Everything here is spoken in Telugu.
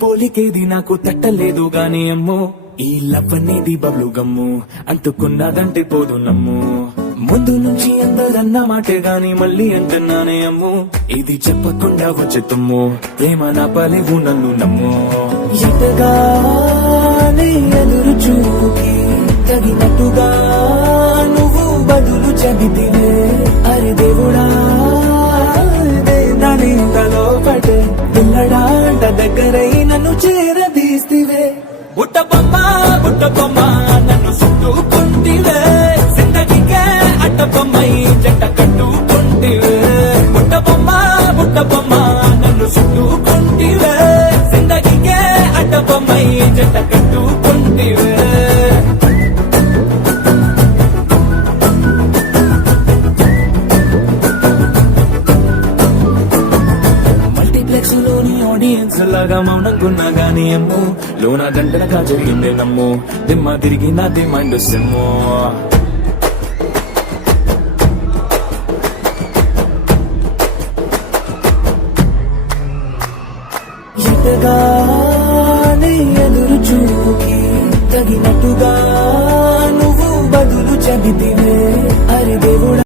పోలికేది నాకు తట్టలేదు గాని అమ్మో ఈ లవ్ అనేది బబ్లు గమ్ము అంటుకున్నదంటే పోదు నమ్ము ముందు నుంచి అందరన్న మాటే గాని మళ్ళీ అంటున్నానే అమ్ము ఇది చెప్పకుండా వచ్చే తుమ్ము ప్రేమ నా పలేవు నన్ను నమ్ము ఎటగానే ఎదురు చూకి తగినట్టుగా నువ్వు బదులు చెబితివే అరే దేవుడా దానింతలో పడే పిల్లడాంట దగ్గరై నన్ను చేరదీస్తివే బుట్ట బొమ్మ నన్ను చుట్టుకుంటివే జిందగీకే అట్ట బొమ్మై జంట కట్టుకుంటివే బుట్ట బొమ్మ నన్ను చుట్టుకుంటివే జిందగీకే అట్ట బొమ్మై జంట కట్టుకుంటివే లోని ఆడియన్స్ లాగా మౌనంకున్నా గానీ అమ్ము లోన గంటనగా జరిగిందే నమ్ము దిమ్మ తిరిగి నాది మైండ్ సిమ్ము ఎటగానే ఎదురు చూకి తగినట్టుగా నువ్వు బదులు చెబితివే అరే దేవుడా